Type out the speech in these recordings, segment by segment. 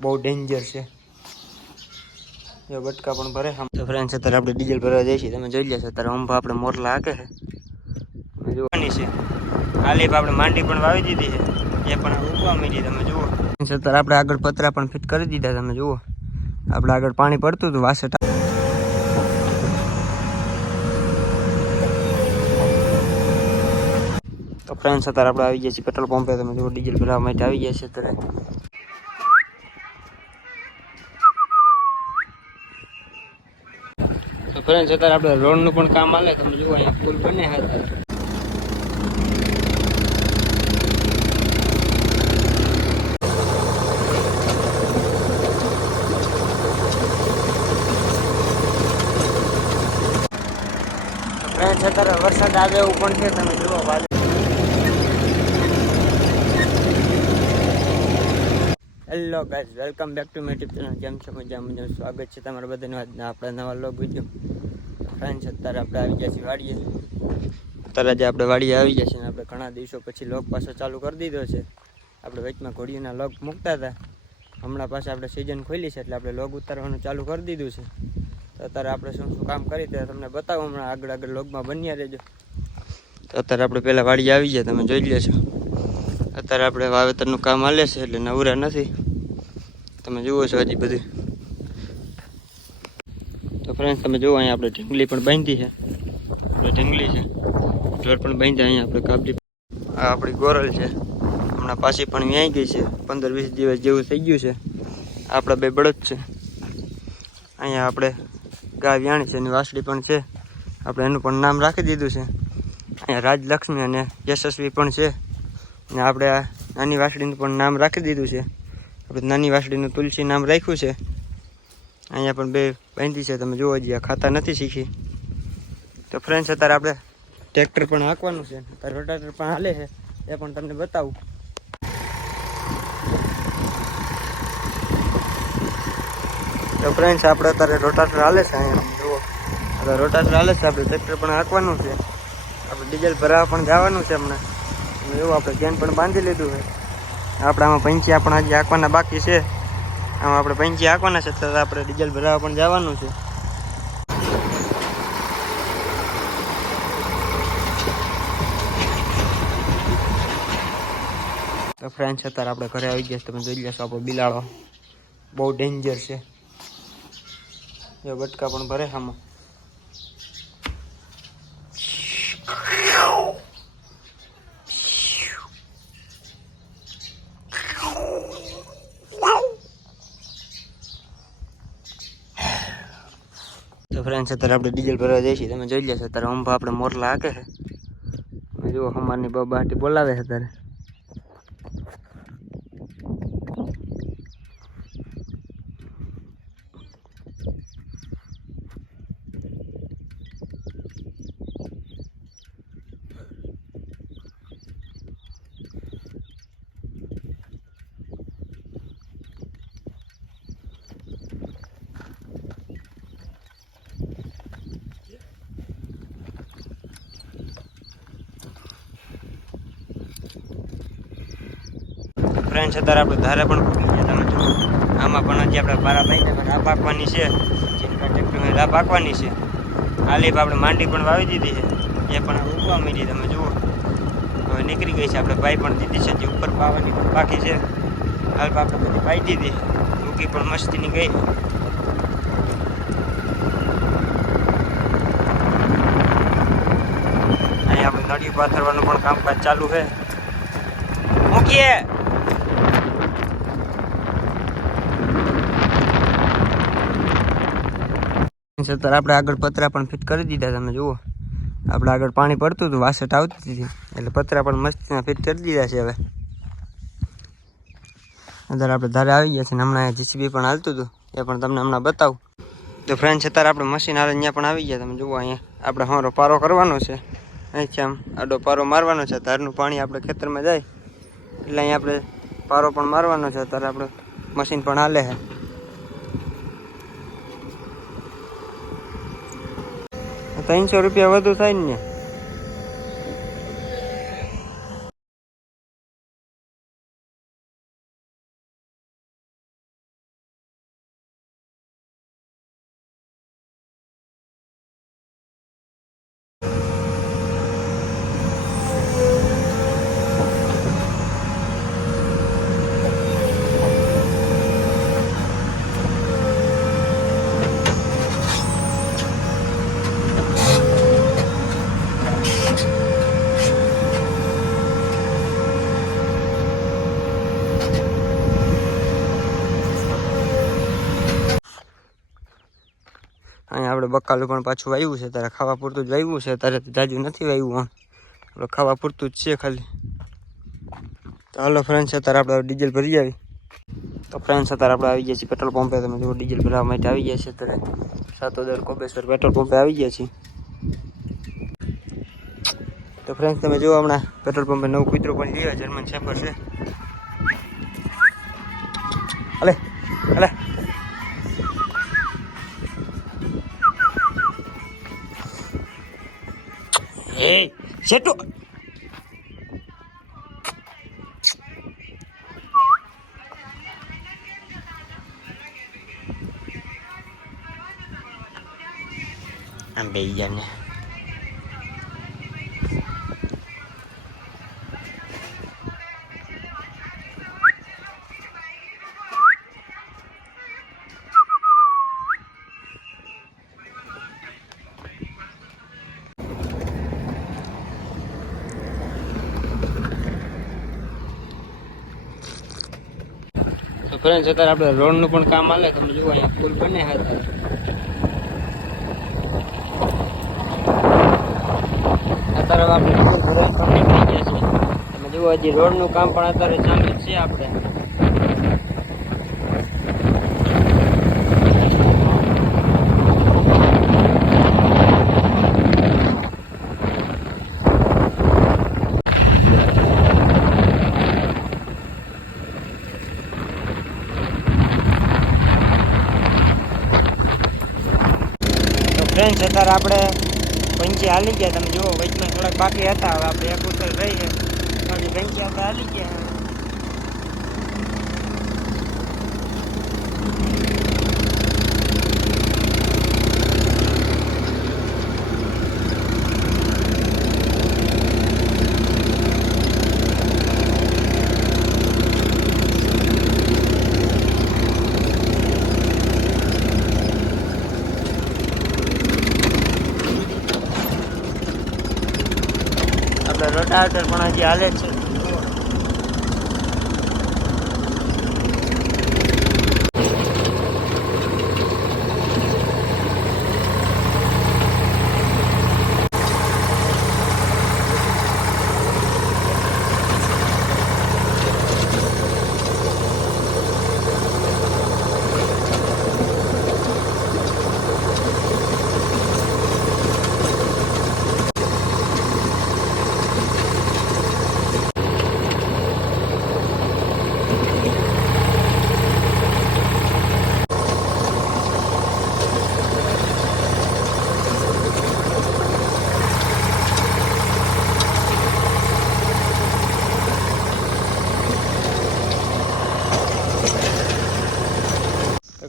બહુ ડેન્જર છે. જો બટકા પણ ભરે આમ. તો ફ્રેન્ડ્સ અત્યારે આપણે ડીઝલ ભરવા જઈએ તમે જોઈ લેશો, અત્યારે અંબા આપણે મોરલા હાકે છે. જોવાની છે. આપણે માંડી પણ વાવી દીધી છે. એ પણ ઉગવા મીડી, તમે જુઓ. અત્યારે આપણે આગળ પતરા પણ ફિટ કરી દીધા, તમે જુઓ. આપણે આગળ પાણી પડતું હતું વાસટ તો ફ્રેન્ડ્સ અત્યારે આપણે આવી ગયા છીએ પેટ્રોલ પંપે તમે જુઓ, ડીઝલ ભરાવા માટે આવી ગયા છે અત્યારે. તો ફ્રેન્ડ્સ અત્યારે આપણે રોડનું પણ કામ હાલે, તમે જુઓ અહીંયા પુલ બને હતા વરસાદ આવે એવું પણ છે, તમે જુઓ બાજુ hello guys welcome back to YouTube channel કેમ છો? મજા મજા સ્વાગત છે તમારા બધાનું આજના આપણા નવા લોગ વીડિયો ફ્રેન્ડ્સ, અત્યારે આપણે આવી ગયા છીએ વાડીએ. અત્યારે આજે આપણે વાડીએ આવી ગયા છીએ ને આપણે ઘણા દિવસો પછી લોગ પાછો ચાલુ કરી દીધો છે. આપણે વચમાં ઘોડીઓના લોગ મૂકતા હતા. હમણાં પાછા આપણે સિઝન ખોલી છે એટલે આપણે લોગ ઉતારવાનું ચાલુ કરી દીધું છે. તો અત્યારે આપણે શું શું કામ કરી ત્યારે તમને બતાવો. હમણાં આગળ આગળ લોગમાં બન્યા રહેજો. તો અત્યારે આપણે પહેલાં વાડીએ આવી ગયા, તમે જોઈ લેશો અત્યારે આપણે વાવેતરનું કામ હાલે છે એટલે નવરા નથી. તમે જુઓ છો હજી બધું. ફ્રેન્ડ તમે જુઓ, અહીંયા આપણે ઢીંગલી પણ બાંધી છે. આપણે ઢીંગલી છે. ઢોર પણ બાંધ્યા અહીંયા આપણે કાબરી આ આપણી ગોરલ છે. હમણાં પાછી પણ વ્યાઈ ગઈ છે. પંદર વીસ દિવસ જેવું થઈ ગયું છે. આપણા બે બળદ છે. અહીંયા આપણે ગાય વ્યાણી છે એની વાસળી પણ છે. આપણે એનું પણ નામ રાખી દીધું છે. અહીંયા રાજલક્ષ્મી અને યશસ્વી પણ છે. અને આપણે આ નાની વાસળીનું પણ નામ રાખી દીધું છે. આપણે નાની વાસળીનું તુલસી નામ રાખ્યું છે. અહીંયા પણ બે બાંધી છે, તમે જુઓ જઈએ ખાતા નથી શીખી. તો ફ્રેન્ડ્સ અત્યારે આપણે ટ્રેક્ટર પણ હાંકવાનું છે, અત્યારે રોટાટર પણ હાલે છે, એ પણ તમને બતાવું. તો ફ્રેન્ડ્સ આપણે અત્યારે રોટાટર હાલે છે અહીંયા જુઓ. અત્યારે રોટાટર હાલે છે, આપણે ટ્રેક્ટર પણ હાંકવાનું છે. આપણે ડીઝલ ભરાવા પણ જવાનું છે હમણાં. એવું આપણે ગેન પણ બાંધી લીધું છે. આપણે આમાં પંચી આપણે હજી હાંકવાના બાકી છે. આમાં આપણે પંચી હાંકવાના છે, તો આપણે ડીઝલ ભરાવા પણ જવાનું છે. તો ફ્રેન્ડ્સ અત્યારે આપણે ઘરે આવી ગયા તમે જોઈ લેશો આપણો બિલાડો. બહુ ડેન્જર છે. બટકા પણ ભરે આમાં. તો ફ્રેન્ડ્સ અત્યારે આપણે ડીઝલ ભરવા જઈએ છીએ. તમે જોઈ લેશો, અત્યારે અંભા આપણે મોરલા હાકે છે. જુઓ અમારની બાટી બોલાવે છે અત્યારે. ફ્રેન્ડ્સ અત્યારે આપણે ધારે પણ પકડી ગયા, તમે જુઓ. આમાં પણ હજી આપણે પારા ભાઈ રા પાકવાની છે. જેટલા ટ્રેક્ટરમાં રા પાકવાની છે. આલીપ આપણે માંડી પણ વાવી દીધી છે. એ પણ ઉગવા મીડી, તમે જુઓ. હવે નીકળી ગઈ છે, આપણે પાઈ પણ દીધી છે, જે ઉપર પાવાની પણ બાકી છે. હાલ આપણે બધી પાઈ દીધી. મૂકી પણ મસ્તીની ગઈ. અહીંયા આપણે નળી પાથરવાનું પણ કામકાજ ચાલુ છે. મૂકીએ! અત્યારે આપણે આગળ પતરા પણ ફિટ કરી દીધા, તમે જુઓ. આપણે આગળ પાણી પડતું હતું વાસટ આવતી હતી. એટલે પતરા પણ મસ્તીના ફિટ કરી દીધા છે હવે. અત્યારે આપણે ધારે આવી ગયા છે ને હમણાં જીસીબી પણ હાલતું હતું, એ પણ તમને હમણાં બતાવું. તો ફ્રેન્ડ અત્યારે આપણે મશીન હારે અહીંયા પણ આવી ગયા, તમે જુઓ અહીંયા. આપણે હારો પારો કરવાનો છે. અહીંથી આમ, આડો પારો મારવાનો છે ધારનું પાણી આપણે ખેતરમાં જાય. એટલે અહીંયા આપણે પારો પણ મારવાનો છે, અત્યારે આપણે મશીન પણ હાલે છે. ત્રણસો રૂપિયા વધુ થાય ને આપણે બકાલું પણ પાછું વાવ્યું છે, તારે ખાવા પૂરતું જ વાવ્યું છે ત્યારે જાજુ નથી વાવ્યું આપણે ખાવા પૂરતું જ છે ખાલી. તો હાલો ફ્રેન્ડ્સ અત્યારે આપણે ડીઝલ ભરી આવી. તો ફ્રેન્ડ્સ અત્યારે આપણે આવી ગયા છીએ પેટ્રોલ પંપે તમે જુઓ ડીઝલ ભરવા માટે આવી ગયા છે અત્યારે. સાતોદર કોબેશ્વર પેટ્રોલ પંપે આવી ગયા છીએ. તો ફ્રેન્ડ્સ તમે જુઓ હમણાં પેટ્રોલ પંપે નવું કૂતરો પણ લીધા જર્મન શેફર છે. અલે અલે એ શેટુ આમ બે ને તો ફ્રેન્ડ્સ અત્યારે આપણે રોડનું પણ કામ હાલે, તમે જુઓ અહીંયા પુલ બને હતા અત્યારે આપણે પુલ ભરાઈ પણ થઈ ગયા છે. તમે જુઓ, હજી રોડનું કામ પણ અત્યારે ચાલુ જ છે આપણે તો ફ્રેન્ડ્સ અત્યારે આપણે પંચી હાલી ગયા. તમે જુઓ, વચમાં થોડાક બાકી હતા. હવે આપણે એક ઉતર રહી છે બાકી પંચી હાલી ગયા. રોટાવેટર પણ હજી હાલે છે.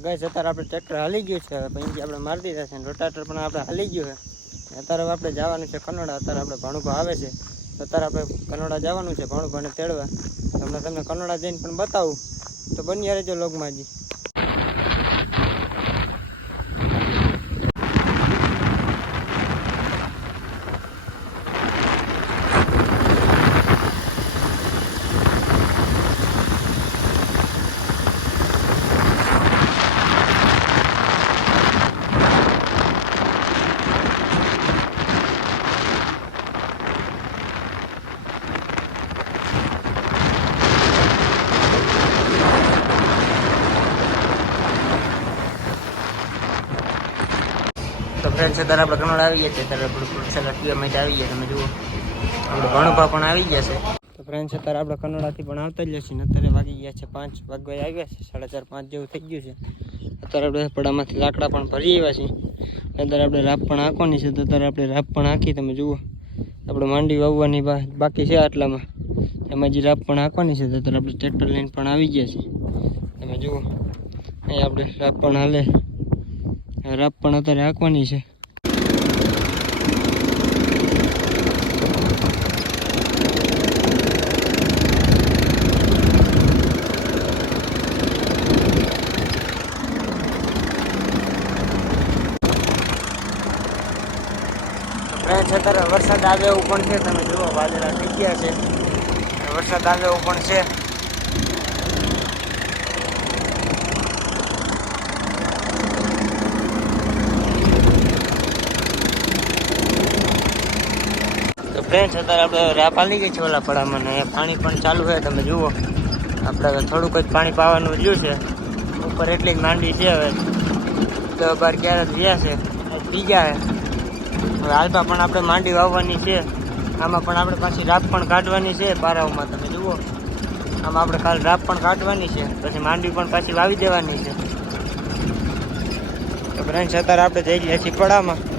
ગઈ અત્યારે આપણે ટ્રેક્ટર હાલી ગયું છે. હવે પછી આપણે મારી દીધા છે રોટાટર પણ આપણે હાલી ગયું છે. અત્યારે આપણે જવાનું છે કનોડા. અત્યારે આપણે ભણુકો આવે છે. અત્યારે આપણે કનોડા જવાનું છે ભણુકોને તેડવા. તમને તમને કનોડા જઈને પણ બતાવું. તો બની લોગમાં જી. ફ્રેન્ડ્સ અત્યારે આપણે કનોડ આવી ગયા છે ત્યારે આપણે સલાડ પીવા માટે આવી ગયા, તમે જુઓ. આપણે ભણુભા પણ આવી ગયા છે. તો ફ્રેન્ડ્સ અત્યારે આપણે કનોડાથી પણ આવતા જ ને, અત્યારે વાગી ગયા છે પાંચ વાગવા આવ્યા છે, સાડા ચાર, પાંચ જેવું થઈ ગયું છે. અત્યારે આપણે પડામાંથી લાકડા પણ ભરી આવ્યા છીએ. અત્યારે આપણે રાપ પણ હાંકવાની છે, તો અત્યારે આપણે રાપ પણ હાંકી, તમે જુઓ. આપણે માંડી વાવવાની બાકી છે આટલામાં. એમાં જે રાપ પણ હાંકવાની છે, તો અત્યારે આપણે ટ્રેક્ટર લઈને પણ આવી ગયા છીએ. તમે જુઓ. અહીં આપણે રાપ પણ હાલે. રાપ પણ અત્યારે હાંકવાની છે. અત્યારે વરસાદ આવે એવું પણ છે. તમે જુઓ, વાદળા થઈ ગયા છે. વરસાદ આવે એવું પણ છે. ફ્રેન્ડ્સ, અત્યારે આપણે રાપાલ ગઈ છે ઓલા પડામાં ને પાણી પણ ચાલુ છે, તમે જુઓ. આપણે થોડુંક જ પાણી પાવાનું રહ્યું છે. ઉપર એટલી જ માંડી છે હવે. તો બાર ક્યારે રહ્યા છે? પી ગયા હવે હાલમાં પણ આપણે માંડી વાવવાની છે. આમાં પણ આપણે પાછી રાપ પણ કાઢવાની છે પારાઓમાં તમે જુઓ. આમાં આપણે કાલ રાપ પણ કાઢવાની છે, પછી માંડવી પણ પાછી વાવી દેવાની છે. તો ફ્રેન્ડ્સ અત્યારે આપણે જઈ ગયા છીએ પડામાં.